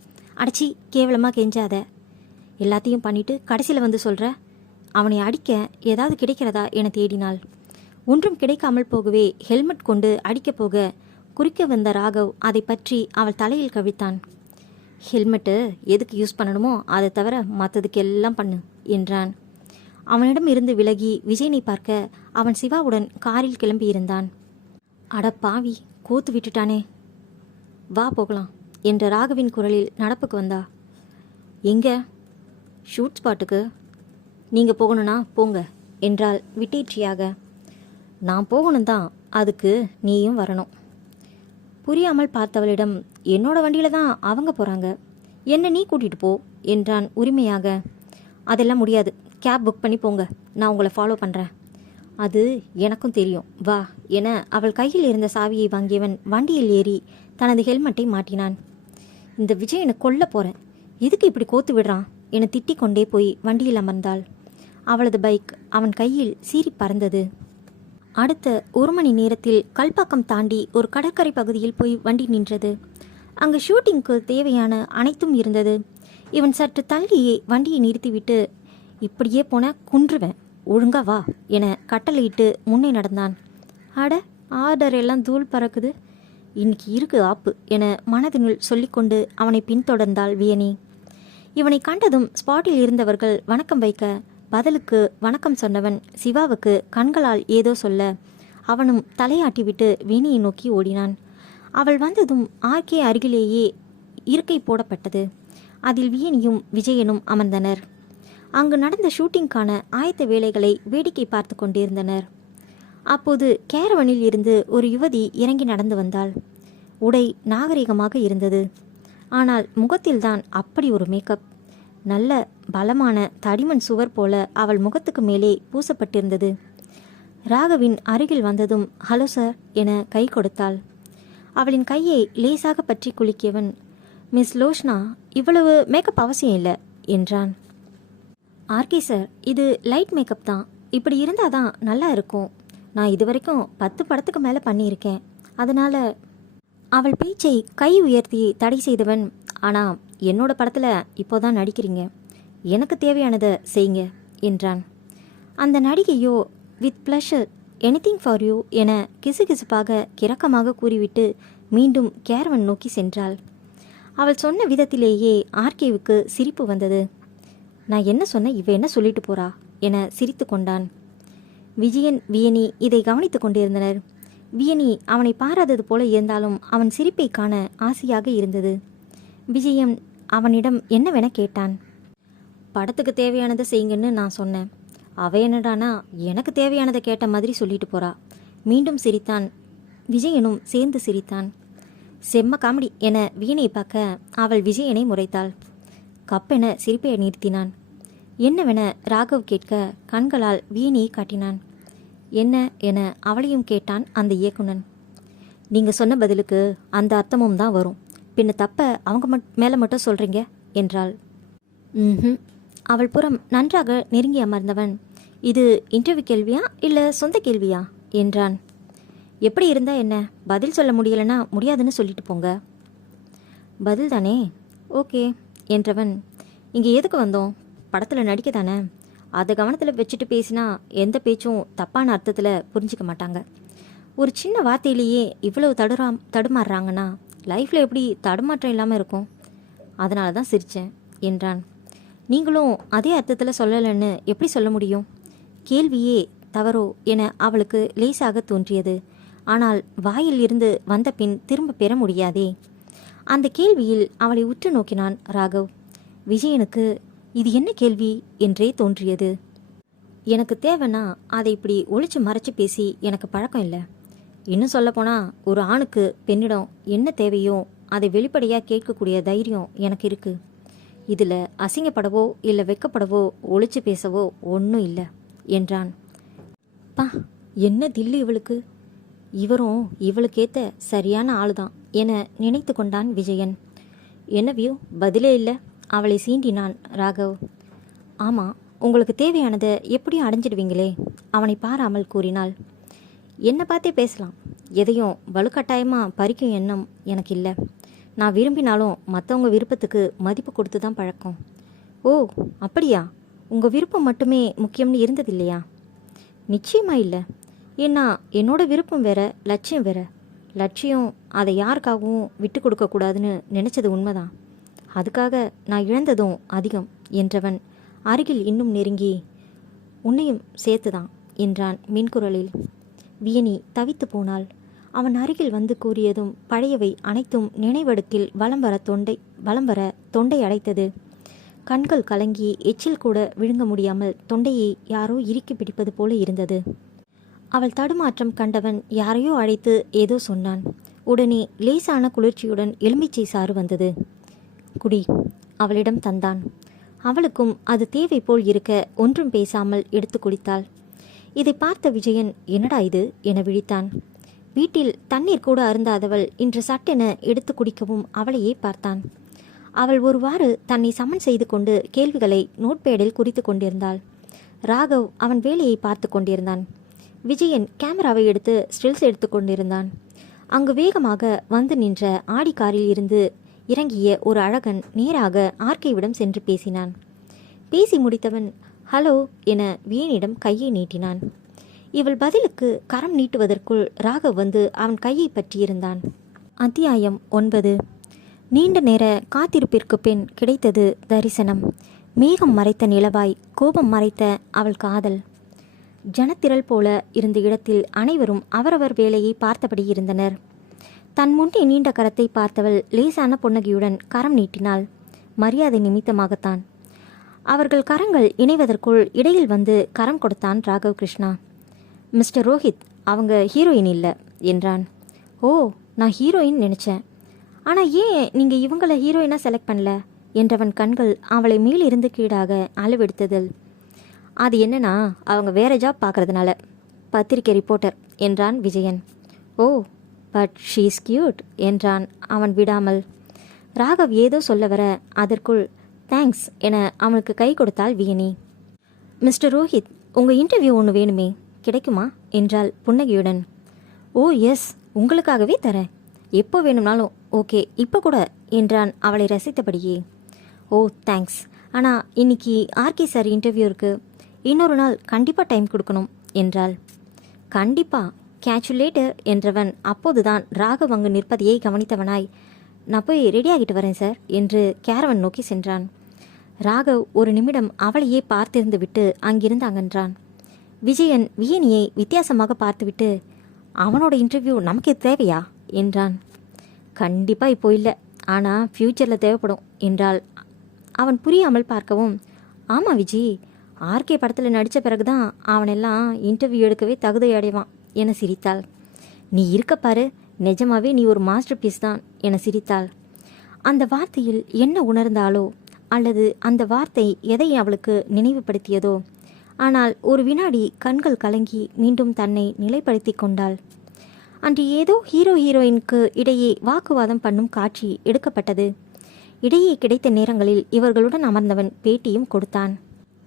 அடைச்சி கேவலமாக கெஞ்சாத, எல்லாத்தையும் பண்ணிட்டு கடைசியில் வந்து சொல்கிற. அவனை அடிக்க ஏதாவது கிடைக்கிறதா என தேடினாள். ஒன்றும் கிடைக்காமல் போகவே ஹெல்மெட் கொண்டு அடிக்கப் போக குறுக்க வந்த ராகவ் அதை பற்றி அவள் தலையில் கவிழ்த்தான். ஹெல்மெட்டு எதுக்கு யூஸ் பண்ணணுமோ அதை தவிர மற்றதுக்கெல்லாம் பண்ணு என்றான். அவனிடம் இருந்து விலகி விஜயனை பார்க்க அவன் சிவாவுடன் காரில் கிளம்பியிருந்தான். அட பாவி, கோத்து விட்டுட்டானே, வா போகலாம் என்ற ராகவின் குரலில் நடப்புக்கு வந்தா. எங்க? ஷூட் ஸ்பாட்டுக்கு. நீங்கள் போகணுன்னா போங்க என்றாள் விட்டேற்றியாக. நான் போகணும் தான், அதுக்கு நீயும் வரணும். புரியாமல் பார்த்தவளிடம், என்னோட வண்டியில் தான் அவங்க போகிறாங்க, என்ன நீ கூட்டிகிட்டு போ என்றான் உரிமையாக. அதெல்லாம் முடியாது, கேப் புக் பண்ணி போங்க, நான் உங்களை ஃபாலோ பண்ணுறேன். அது எனக்கும் தெரியும், வா என அவள் கையில் இருந்த சாவியை வாங்கியவன் வண்டியில் ஏறி தனது ஹெல்மெட்டை மாட்டினான். இந்த விஜயனை கொல்ல போகிறேன், எதுக்கு இப்படி கோத்து விடுறான் என திட்டிக் கொண்டே போய் வண்டியில் அமர்ந்தாள். அவளது பைக் அவன் கையில் சீறி பறந்தது. அடுத்த 1 மணி நேரத்தில் கல்பாக்கம் தாண்டி ஒரு கடற்கரை பகுதியில் போய் வண்டி நின்றது. அங்கு ஷூட்டிங்க்கு தேவையான அனைத்தும் இருந்தது. இவன் சற்று தள்ளியே வண்டியை நிறுத்திவிட்டு, இப்படியே போன குன்றுவேன், ஒழுங்கா வா என கட்டளையிட்டு முன்னே நடந்தான். அட, ஆர்டர் எல்லாம் தூள் பறக்குது, இன்னைக்கு இருக்கு ஆப்பு என மனதினுள் சொல்லிக்கொண்டு அவனை பின்தொடர்ந்தாள் வியனி. இவனை கண்டதும் ஸ்பாட்டில் இருந்தவர்கள் வணக்கம் வைக்க பதிலுக்கு வணக்கம் சொன்னவன் சிவாவுக்கு கண்களால் ஏதோ சொல்ல அவனும் தலையாட்டிவிட்டு வேணியை நோக்கி ஓடினான். அவள் வந்ததும் ஆர்கே அருகிலேயே இருக்கை போடப்பட்டது. அதில் வியனியும் விஜயனும் அமர்ந்தனர். அங்கு நடந்த ஷூட்டிங்கான ஆயத்த வேலைகளை வேடிக்கை பார்த்து கொண்டிருந்தனர். அப்போது கேரவனில் இருந்து ஒரு யுவதி இறங்கி நடந்து வந்தாள். உடை நாகரிகமாக இருந்தது. ஆனால் முகத்தில்தான் அப்படி ஒரு மேக்கப். நல்ல பலமான தடிமண் சுவர் போல அவள் முகத்துக்கு மேலே பூசப்பட்டிருந்தது. ராகவின் அருகில் வந்ததும் ஹலோ சார் என கை கொடுத்தாள். அவளின் கையை லேசாக பற்றி குலுக்கியவன், மிஸ் லோஷ்னா, இவ்வளவு மேக்கப் அவசியம் இல்லை என்றான். ஆர்கே சார், இது லைட் மேக்கப் தான். இப்படி இருந்தாதான் நல்லா இருக்கும். நான் இதுவரைக்கும் 10 படத்துக்கு மேலே பண்ணியிருக்கேன். அதனால அவள் பேச்சை கை உயர்த்தி தடை செய்தவன், ஆனால் என்னோட படத்தில் இப்போதான் நடிக்கிறீங்க, எனக்கு தேவையானதை செய்யுங்க என்றான். அந்த நடிகையோ with pleasure, anything for you என கிசுகிசுப்பாக கிறக்கமாக கூறிவிட்டு மீண்டும் கேரவன் நோக்கி சென்றாள். அவள் சொன்ன விதத்திலேயே ஆர்கேவுக்கு சிரிப்பு வந்தது. நான் என்ன சொன்ன, இவ என்ன சொல்லிட்டு போறா என சிரித்து கொண்டான். விஜயன் வியனி இதை கவனித்து கொண்டிருந்தனர். வியனி அவனை பாராதது போல இருந்தாலும் அவன் சிரிப்பை காண ஆசையாக இருந்தது. விஜயன் அவனிடம் என்னவென கேட்டான். படத்துக்கு தேவையானதை செய்யுங்கன்னு நான் சொன்னேன். அவ என்னடானா எனக்கு தேவையானதை கேட்ட மாதிரி சொல்லிட்டு போறா. மீண்டும் சிரித்தான். விஜயனும் சேர்ந்து சிரித்தான். செம்ம காமெடி என வியனை பார்க்க அவள் விஜயனை முறைத்தாள். கப்பென சிரிப்பை நிறுத்தினான். என்னவென ராகவ் கேட்க கண்களால் வியனியை காட்டினான். என்ன என அவளையும் கேட்டான் அந்த இயக்குனன். நீங்கள் சொன்ன பதிலுக்கு அந்த அர்த்தமும் தான் வரும். பின்ன தப்ப அவங்க மேலே மட்டும் சொல்கிறீங்க என்றாள். அவள் புறம் நன்றாக நெருங்கி அமர்ந்தவன், இது இன்டர்வியூ கேள்வியா இல்லை சொந்த கேள்வியா என்றான். எப்படி இருந்தா என்ன, பதில் சொல்ல முடியலன்னா முடியாதுன்னு சொல்லிட்டு போங்க. பதில் தானே, ஓகே என்றவன். இங்கே எதுக்கு வந்தோம்? படத்தில் நடிக்க தானே. அதை கவனத்தில் வச்சுட்டு பேசினா எந்த பேச்சும் தப்பான அர்த்தத்தில் புரிஞ்சிக்க மாட்டாங்க. ஒரு சின்ன வார்த்தையிலேயே இவ்வளவு தடுமாறுறாங்கன்னா லைஃப்பில் எப்படி தடுமாற்றம் இல்லாமல் இருக்கும்? அதனால தான் சிரித்தேன் என்றான். நீங்களும் அதே அர்த்தத்தில் சொல்லலைன்னு எப்படி சொல்ல முடியும்? கேள்வியே தவறோ என அவளுக்கு லேசாக தோன்றியது. ஆனால் வாயில் இருந்து வந்த பின் திரும்ப பெற முடியாதே. அந்த கேள்வியில் அவளை உற்று நோக்கினான் ராகவ். விஜயனுக்கு இது என்ன கேள்வி என்றே தோன்றியது. எனக்கு தேவைன்னா அதை இப்படி ஒளிச்சு மறைச்சு பேசி எனக்கு பழக்கம் இல்லை. இன்னும் சொல்லப்போனால் ஒரு ஆணுக்கு பெண்ணிடம் என்ன தேவையோ அதை வெளிப்படையாக கேட்கக்கூடிய தைரியம் எனக்கு இருக்குது. இதில் அசிங்கப்படவோ இல்லை வெக்கப்படவோ ஒளிச்சு பேசவோ ஒன்றும் இல்லை என்றான். பா, என்ன தில்லு இவளுக்கு! இவரும் இவளுக்கேற்ற சரியான ஆளுதான் என நினைத்து கொண்டான் விஜயன். என்ன வியூ, பதிலே இல்லை. அவளை சீண்டினான் ராகவ். ஆமாம், உங்களுக்கு தேவையானதை எப்படியும் அடைஞ்சிடுவீங்களே அவனை பாராமல் கூறினாள். என்னை பார்த்தே பேசலாம். எதையும் வலுக்கட்டாயமாக பறிக்கும் எண்ணம் எனக்கு இல்லை. நான் விரும்பினாலும் மற்றவங்க விருப்பத்துக்கு மதிப்பு கொடுத்து தான் பழக்கம். ஓ அப்படியா? உங்கள் விருப்பம் மட்டுமே முக்கியம்னு இருந்ததில்லையா? நிச்சயமாக இல்லை. ஏன்னா என்னோட விருப்பம் வேற, லட்சியம் வேற. லட்சியம் அதை யாருக்காகவும் விட்டு கொடுக்கக்கூடாதுன்னு நினச்சது உண்மைதான். அதுக்காக நான் இழந்ததும் அதிகம் என்றவன் அருகில் இன்னும் நெருங்கி, உன்னையும் சேர்த்துதான் என்றான் மின்குரலில். வியனி தவித்து போனாள். அவன் அருகில் வந்து கூறியதும் பழையவை அனைத்தும் நினைவடுக்கில் வலம் வர தொண்டை அடைத்தது. கண்கள் கலங்கி எச்சில் கூட விழுங்க முடியாமல் தொண்டையை யாரோ இறுக்கி பிடிப்பது போல இருந்தது. அவள் தடுமாற்றம் கண்டவன் யாரையோ அழைத்து ஏதோ சொன்னான். உடனே லேசான குளிர்ச்சியுடன் எலுமிச்சை சாறு வந்தது. குடி அவளிடம் தந்தான். அவளுக்கும் அது தேவை போல் இருக்க ஒன்றும் பேசாமல் எடுத்து குடித்தாள். இதை பார்த்த விஜயன் என்னடா இது என விழித்தான். வீட்டில் தண்ணீர் கூட அருந்தாதவள் இன்று சட்டென எடுத்து குடிக்கவும் அவளையே பார்த்தான். அவள் ஒருவாறு தன்னை சமன் செய்து கொண்டு கேள்விகளை நோட்பேடில் குறித்து கொண்டிருந்தாள். ராகவ் அவன் வேலையை பார்த்து கொண்டிருந்தான். விஜயன் கேமராவை எடுத்து ஸ்டில்ஸ் எடுத்து கொண்டிருந்தான். அங்கு வேகமாக வந்து நின்ற ஆடி காரில் இருந்து இறங்கிய ஒரு அழகன் நேராக ஆர்கேவிடம் சென்று பேசினான். பேசி முடித்தவன் ஹலோ என வியனிடம் கையை நீட்டினான். இவள் பதிலுக்கு கரம் நீட்டுவதற்குள் ராகவ் வந்து அவன் கையை பற்றியிருந்தான். அத்தியாயம் 9. நீண்ட நேர காத்திருப்பிற்கு பின் கிடைத்தது தரிசனம். மேகம் மறைத்த நிலவாய், கோபம் மறைத்த அவள் காதல். ஜனத்திரள் போல இருந்த இடத்தில் அனைவரும் அவரவர் வேலையை பார்த்தபடி இருந்தனர். தன் முன்னே நீண்ட கரத்தை பார்த்தவள் லேசான புன்னகையுடன் கரம் நீட்டினாள். மரியாதை நிமித்தமாகத்தான். அவர்கள் கரங்கள் இணைவதற்குள் இடையில் வந்து கரம் கொடுத்தான் ராகவ் கிருஷ்ணா. மிஸ்டர் ரோஹித், அவங்க ஹீரோயின் இல்லை என்றான். ஓ, நான் ஹீரோயின் நினச்சேன். ஆனால் ஏன் நீங்கள் இவங்கள ஹீரோயினாக செலக்ட் பண்ணல என்றவன் கண்கள் அவளை மேலிருந்து கீழாக அளவெடுத்ததில். அது என்னன்னா, அவங்க வேற ஜாப் பார்க்கறதுனால. பத்திரிகை ரிப்போர்ட்டர் என்றான் விஜயன். ஓ, பட் ஷீ இஸ் கியூட் என்றான் அவன் விடாமல். ராகவ் ஏதோ சொல்ல வர அதற்குள் தேங்க்ஸ் என அவனுக்கு கை கொடுத்தாள் வியனி. மிஸ்டர் ரோஹித், உங்கள் இன்டர்வியூ ஒன்று வேணுமே, கிடைக்குமா என்றாள் புன்னகையுடன். ஓ எஸ், உங்களுக்காகவே தரேன், எப்போ வேணும்னாலும் ஓகே, இப்போ கூட என்றான் அவளை ரசித்தபடியே. ஓ தேங்க்ஸ், ஆனால் இன்னைக்கு ஆர்கே சார் இன்டர்வியூ இருக்குது, இன்னொரு நாள் கண்டிப்பாக டைம் கொடுக்கணும் என்றாள். கண்டிப்பாக, கேட்சுலேட்டர் என்றவன் அப்போதுதான் ராகவ் அங்கு நிற்பதையே கவனித்தவனாய், நான் போய் ரெடி ஆகிட்டு வரேன் சார் என்று கேரவன் நோக்கி சென்றான். ராகவ் ஒரு நிமிடம் அவளையே பார்த்திருந்து விட்டு அங்கிருந்து அகன்றான். விஜயன் வியனியை வித்தியாசமாக பார்த்துவிட்டு, அவனோட இன்டர்வியூ நமக்கு தேவையா என்றான். கண்டிப்பாக இப்போ இல்லை, ஆனால் ஃப்யூச்சரில் தேவைப்படும் என்றால். அவன் புரியாமல் பார்க்கவும், ஆமாம் விஜி, ஆர்கே படத்தில் நடித்த பிறகுதான் அவனெல்லாம் இன்டர்வியூ எடுக்கவே தகுதி அடைவான் என சிரித்தாள். நீ இருக்கப்பாரு, நிஜமாவே நீ ஒரு மாஸ்டர் பீஸ் தான் என சிரித்தாள். அந்த வார்த்தையில் என்ன உணர்ந்தாளோ, அல்லது அந்த வார்த்தை எதை அவளுக்கு நினைவுபடுத்தியதோ, ஆனால் ஒரு வினாடி கண்கள் கலங்கி மீண்டும் தன்னை நிலைப்படுத்தி கொண்டாள். அன்று ஏதோ ஹீரோயினுக்கு இடையே வாக்குவாதம் பண்ணும் காட்சி எடுக்கப்பட்டது. இடையே கிடைத்த நேரங்களில் இவர்களுடன் அமர்ந்தவன் பேட்டியும் கொடுத்தான்.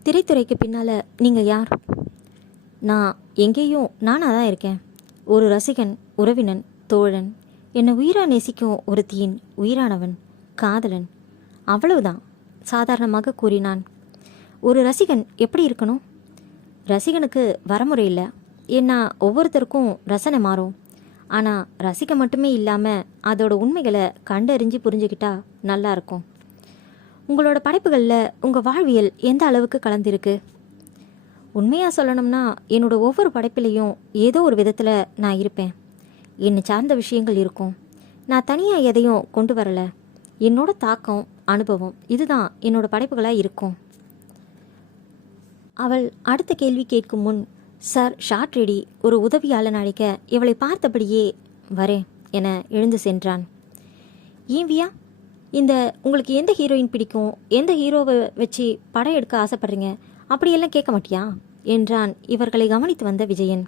திரைத்துறைக்கு பின்னால் நீங்கள் யார்? நான் எங்கேயும் நானாக தான் இருக்கேன். ஒரு ரசிகன், உறவினன், தோழன், என்னை உயிரா நேசிக்கும் ஒருத்தியின் உயிரானவன், காதலன், அவ்வளவுதான் சாதாரணமாக கூறினான். ஒரு ரசிகன் எப்படி இருக்கணும்? ரசிகனுக்கு வரமுறை இல்லை, ஏன்னா ஒவ்வொருத்தருக்கும் ரசனை மாறும். ஆனால் ரசிக்க மட்டுமே இல்லாமல் அதோட உண்மைகளை கண்டறிஞ்சு புரிஞ்சுக்கிட்டா நல்லா இருக்கும். உங்களோட படைப்புகளில் உங்கள் வாழ்வியல் எந்த அளவுக்கு கலந்திருக்கு? உண்மையாக சொல்லணும்னா என்னோட ஒவ்வொரு படைப்பிலையும் ஏதோ ஒரு விதத்தில் நான் இருப்பேன். என்னை சார்ந்த விஷயங்கள் இருக்கும். நான் தனியாக எதையும் கொண்டு வரலை. என்னோட தாக்கம், அனுபவம், இதுதான் என்னோட படைப்புகளாக இருக்கும். அவள் அடுத்த கேள்வி கேட்கும் முன், சார் ஷார்ட் ரெடி, ஒரு உதவியாளன் அழைக்க இவளை பார்த்தபடியே வரேன் என எழுந்து சென்றான். ஏன் வியா, இந்த உங்களுக்கு எந்த ஹீரோயின் பிடிக்கும், எந்த ஹீரோவை வச்சு படம் எடுக்க ஆசைப்படுறீங்க, அப்படியெல்லாம் கேட்க மாட்டியா என்றான் இவர்களை கவனித்து வந்த விஜயன்.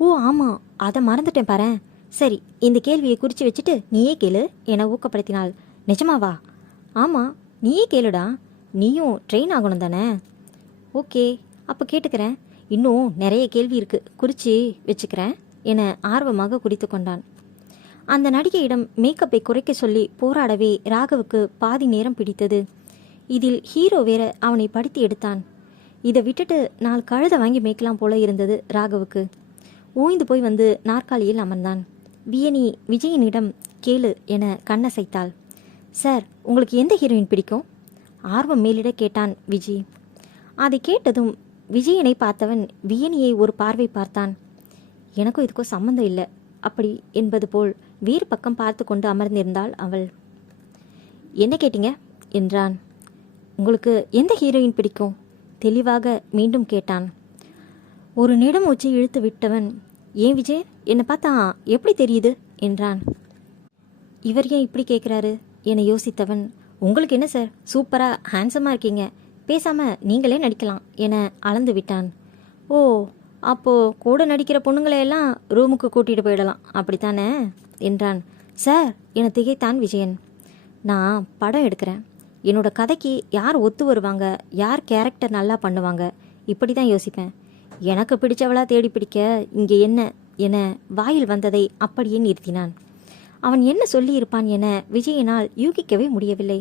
ஓ ஆமாம், அதை மறந்துட்டேன் பாரேன். சரி, இந்த கேள்வியை குறித்து வச்சுட்டு நீயே கேளு என ஊக்கப்படுத்தினாள். நிஜமாவா? ஆமாம், நீயே கேளுடா, நீயும் ட்ரெயின் ஆகணும் தானே. ஓகே, அப்போ கேட்டுக்கிறேன். இன்னும் நிறைய கேள்வி இருக்குது, குறித்து வச்சுக்கிறேன் என ஆர்வமாக குறித்து கொண்டான். அந்த நடிகையிடம் மேக்கப்பை குறைக்க சொல்லி போராடவே ராகவுக்கு பாதி நேரம் பிடித்தது. இதில் ஹீரோ வேற அவனை படுத்தி எடுத்தான். இதை விட்டுட்டு 4 கழுதை வாங்கி மேய்க்கலாம் போல இருந்தது ராகவுக்கு. ஓய்ந்து போய் வந்து நாற்காலியில் அமர்ந்தான். வியனி விஜயனிடம் கேளு என கண்ணசைத்தாள். சார், உங்களுக்கு எந்த ஹீரோயின் பிடிக்கும்? ஆர்வம் மேலிட கேட்டான் விஜி. அதை கேட்டதும் விஜயனை பார்த்தவன் வியனியை ஒரு பார்வை பார்த்தான். எனக்கும் இதுக்கும் சம்மந்தம் இல்லை அப்படி என்பது போல் வேறு பக்கம் பார்த்து கொண்டு அமர்ந்திருந்தாள் அவள். என்ன கேட்டீங்க என்றான். உங்களுக்கு எந்த ஹீரோயின் பிடிக்கும் தெளிவாக மீண்டும் கேட்டான். ஒரு நிடம் உச்சி இழுத்து விட்டவன், ஏன் விஜய், என்னை பார்த்தா எப்படி தெரியுது என்றான். இவர் ஏன் இப்படி கேட்குறாரு என யோசித்தவன், உங்களுக்கு என்ன சார், சூப்பராக ஹேண்ட்ஸமாக இருக்கீங்க, பேசாமல் நீங்களே நடிக்கலாம் என அளந்து விட்டான். ஓ, அப்போது கூட நடிக்கிற பொண்ணுங்களையெல்லாம் ரூமுக்கு கூட்டிகிட்டு போயிடலாம் அப்படித்தானே என்றான். சார் என திகைத்தான் விஜயன். நான் படம் எடுக்கிறேன், என்னோட கதைக்கு யார் ஒத்து வருவாங்க, யார் கேரக்டர் நல்லா பண்ணுவாங்க, இப்படி தான் யோசிப்பேன். எனக்கு பிடிச்சவளா தேடி பிடிக்க இங்கே என்ன என வாயில் வந்ததை அப்படியே நிறுத்தினான். அவன் என்ன சொல்லியிருப்பான் என விஜயனால் யூகிக்கவே முடியவில்லை.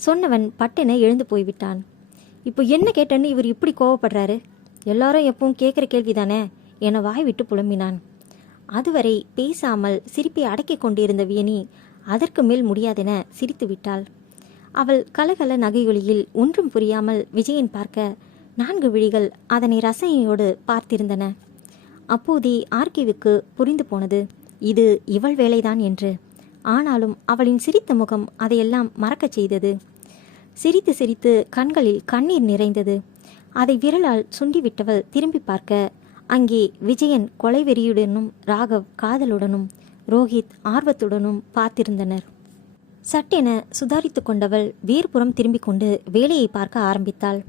சொன்னவன் பட்டென எழுந்து போய்விட்டான். இப்போ என்ன கேட்டேன்னு இவர் இப்படி கோவப்படுறாரு, எல்லாரும் எப்பவும் கேட்குற கேள்விதானே என வாய் விட்டு புலம்பினான். அதுவரை பேசாமல் சிரிப்பை அடக்கி கொண்டிருந்த வியனி அதற்கு மேல் முடியாதென சிரித்து விட்டாள். அவள் கலகல நகையொலியில் ஒன்றும் புரியாமல் விஜயன் பார்க்க 4 விழிகள் அதனை ரசனையோடு பார்த்திருந்தன. அப்போதே ஆர்கிவுக்கு புரிந்து போனது இது இவள் வேலைதான் என்று. ஆனாலும் அவளின் சிரித்த முகம் அதையெல்லாம் மறக்கச் செய்தது. சிரித்து சிரித்து கண்களில் கண்ணீர் நிறைந்தது. அதை விரலால் சுண்டிவிட்டவள் திரும்பி பார்க்க அங்கே விஜயன் கொலைவெறியுடனும் ராகவ் காதலுடனும் ரோஹித் ஆர்வத்துடனும் பார்த்திருந்தனர். சட்டென சுதாரித்து கொண்டவள் வேறுபுறம் திரும்பிக் கொண்டு வேலையை பார்க்க ஆரம்பித்தாள்.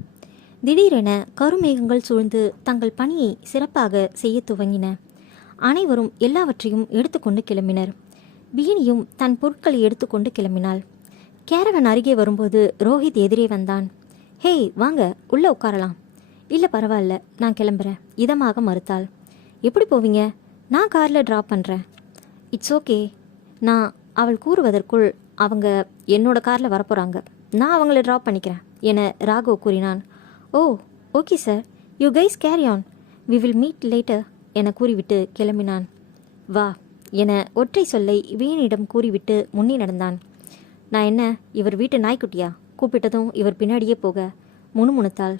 திடீரென கருமேகங்கள் சூழ்ந்து தங்கள் பணியை சிறப்பாக செய்ய துவங்கின. அனைவரும் எல்லாவற்றையும் எடுத்துக்கொண்டு கிளம்பினர். பீனியும் தன் பொருட்களை எடுத்துக்கொண்டு கிளம்பினாள். கேரவன் அருகே வரும்போது ரோஹித் எதிரே வந்தான். ஹேய் வாங்க, உள்ளே உட்காரலாம். இல்லை பரவாயில்ல, நான் கிளம்புறேன் இதமாக மறுத்தாள். எப்படி போவீங்க? நான் காரில் ட்ராப் பண்ணுறேன். It's okay. நான் அவள் கூறுவதற்குள் அவங்க என்னோட காரில் வரப்போகிறாங்க, நான் அவங்கள ட்ராப் பண்ணிக்கிறேன் என ராகவ் கூறினான். Oh okay sir, you guys carry on, we will meet later என கூறிவிட்டு கிளம்பினான். வா என ஒற்றை சொல்லை வீணிடம் கூறிவிட்டு முன்னே நடந்தான். நான் என்ன இவர் வீட்டு நாய்க்குட்டியா? கூப்பிட்டதும் இவர் பின்னாடியே போக முணுமுணுத்தாள்.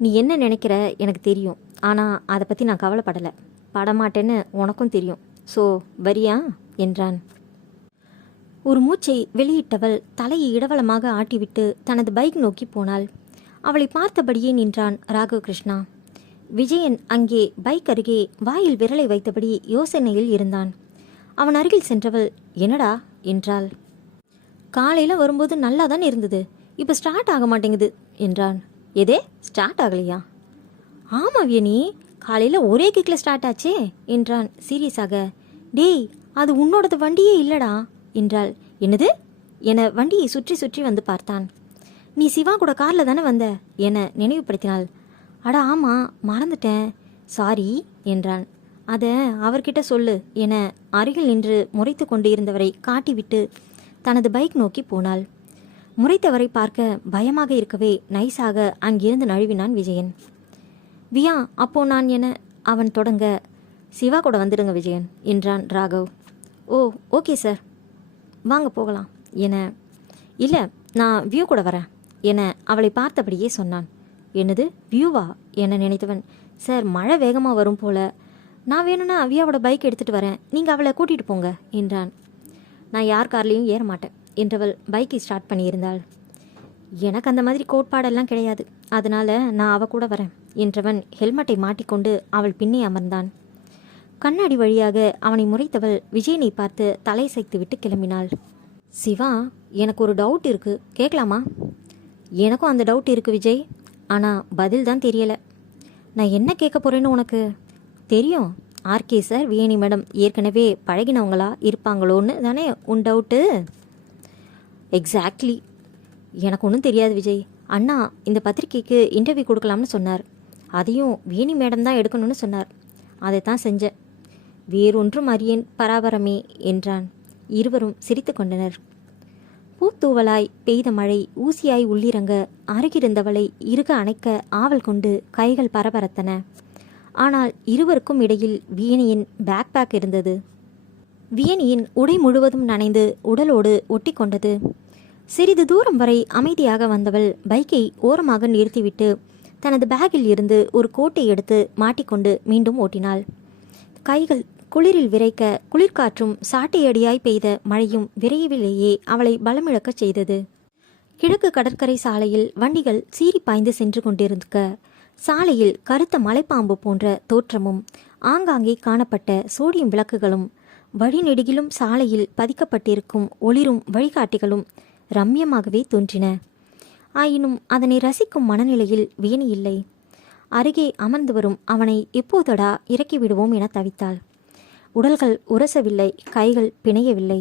நீ என்ன நினைக்கிற எனக்கு தெரியும், ஆனால் அதை பற்றி நான் கவலைப்படலை, படமாட்டேன்னு உனக்கும் தெரியும். ஸோ வரியா என்றான். ஒரு மூச்சை வெளியிட்டவள் தலையை இடவளமாக ஆட்டிவிட்டு தனது பைக் நோக்கி போனாள். அவளை பார்த்தபடியே நின்றான் ராகவ் கிருஷ்ணா. விஜயன் அங்கே பைக் அருகே வாயில் விரலை வைத்தபடி யோசனையில் இருந்தான். அவன் அருகில் சென்றவள் என்னடா என்றாள். காலையில் வரும்போது நல்லா தான் இருந்தது, இப்போ ஸ்டார்ட் ஆக மாட்டேங்குது என்றான். எதே ஸ்டார்ட் ஆகலையா? ஆமாம் வியனி, காலையில் ஒரே கிக்கில் ஸ்டார்ட் ஆச்சே என்றான் சீரியஸாக. டேய் அது உன்னோடது வண்டியே இல்லடா என்றாள். என்னது என வண்டியை சுற்றி சுற்றி வந்து பார்த்தான். நீ சிவா கூட காரில் தானே வந்த என நினைவுபடுத்தினாள். அட ஆமாம் மறந்துட்டேன், சாரி என்றான். அதை அவர்கிட்ட சொல்லு என அருகில் நின்று முறைத்து கொண்டு இருந்தவரை காட்டிவிட்டு தனது பைக் நோக்கி போனாள். முறைத்தவரை பார்க்க பயமாக இருக்கவே நைஸாக அங்கிருந்து நழுவினான் விஜயன். வியா அப்போ நான் என அவன் தொடங்க, சிவா கூட வந்துடுங்க விஜயன் என்றான் ராகவ். ஓ ஓகே சார், வாங்க போகலாம் என. இல்லை நான் வியூ கூட வரேன் என அவளை பார்த்தபடியே சொன்னான். என்னது வியூவா என நினைத்தவன், சார் மழை வேகமாக வரும் போல, நான் வேணும்னா வியாவோட பைக் எடுத்துகிட்டு வரேன், நீங்கள் அவளை கூட்டிகிட்டு போங்க என்றான். நான் யார் கார்லேயும் ஏற மாட்டேன் என்றவள் பைக்கை ஸ்டார்ட் பண்ணியிருந்தாள். எனக்கு அந்த மாதிரி கோட்பாடெல்லாம் கிடையாது, அதனால் நான் அவ கூட வரேன் என்றவன் ஹெல்மெட்டை மாட்டிக்கொண்டு அவள் பின்னே அமர்ந்தான். கண்ணாடி வழியாக அவனை முறைத்தவள் விஜயனை பார்த்து தலை சைத்து விட்டு கிளம்பினாள். சிவா எனக்கு ஒரு டவுட் இருக்குது, கேட்கலாமா? எனக்கும் அந்த டவுட் இருக்குது விஜய், ஆனால் பதில் தான் தெரியலை. நான் என்ன கேட்க போகிறேன்னு உனக்கு தெரியும். ஆர்கே சார் வியனி மேடம் ஏற்கனவே பழகினவங்களா இருப்பாங்களோன்னு தானே உன் டவுட்டு? எக்ஸாக்ட்லி. எனக்கு ஒன்றும் தெரியாது விஜய். அண்ணா இந்த பத்திரிக்கைக்கு இன்டர்வியூ கொடுக்கலாம்னு சொன்னார், அதையும் வியனி மேடம் தான் எடுக்கணும்னு சொன்னார், அதை தான் செஞ்சேன், வேறொன்றும் அறியேன் பராபரமே என்றான். இருவரும் சிரித்து கொண்டனர். பூத்தூவலாய் பெய்த மழை ஊசியாய் உள்ளிறங்க அருகிருந்தவளை இறுக அணைக்க ஆவல் கொண்டு கைகள் பரபரத்தன. ஆனால் இருவருக்கும் இடையில் வியனியின் பேக் இருந்தது. வியனியின் உடை முழுவதும் நனைந்து உடலோடு ஒட்டி கொண்டது. சிறிது தூரம் வரை அமைதியாக வந்தவள் பைக்கை ஓரமாக நிறுத்திவிட்டு தனது பேக்கில் இருந்து ஒரு கோட்டை எடுத்து மாட்டிக்கொண்டு மீண்டும் ஓட்டினாள். கைகள் குளிரில் விரைக்க குளிர்காற்றும் சாட்டையடியாய் பெய்த மழையும் விரைவிலேயே அவளை பலமிழக்கச் செய்தது. கிழக்கு கடற்கரை சாலையில் வண்டிகள் சீறி பாய்ந்து சென்று கொண்டிருக்க சாலையில் கருத்த மலைப்பாம்பு போன்ற தோற்றமும் ஆங்காங்கே காணப்பட்ட சோடியம் விளக்குகளும் வழிநெடுகிலும் சாலையில் பதிக்கப்பட்டிருக்கும் ஒளிரும் வழிகாட்டிகளும் ரம்யமாகவே தோன்றின. ஆயினும் அதனை ரசிக்கும் மனநிலையில் வியனி இல்லை. அருகே அமர்ந்து வரும் அவனை எப்போதடா இறக்கிவிடுவோம் என தவித்தாள். உடல்கள் உரசவில்லை, கைகள் பிணையவில்லை,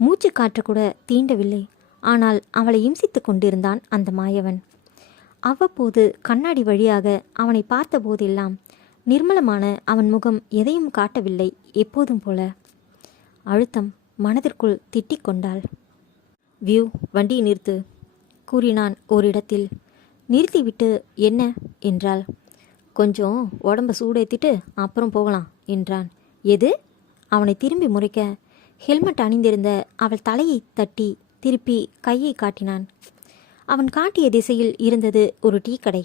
மூச்சு காற்று கூட தீண்டவில்லை. ஆனால் அவளை இம்சித்து கொண்டிருந்தான் அந்த மாயவன். அவ்வப்போது கண்ணாடி வழியாக அவனை பார்த்த போதெல்லாம் நிர்மலமான அவன் முகம் எதையும் காட்டவில்லை, எப்போதும் போல. அழுத்தம் மனதிற்குள் திட்டிக் கொண்டாள். வியூ வண்டியை நிறுத்து கூறினான் ஓரிடத்தில். நிறுத்திவிட்டு என்ன என்றாள். கொஞ்சம் உடம்ப சூடேற்றிட்டு அப்புறம் போகலாம் என்றான். எது? அவனை திரும்பி முறைக்க, ஹெல்மெட் அணிந்திருந்த அவள் தலையை தட்டி திருப்பி கையை காட்டினான். அவன் காட்டிய திசையில் இருந்தது ஒரு டீ கடை.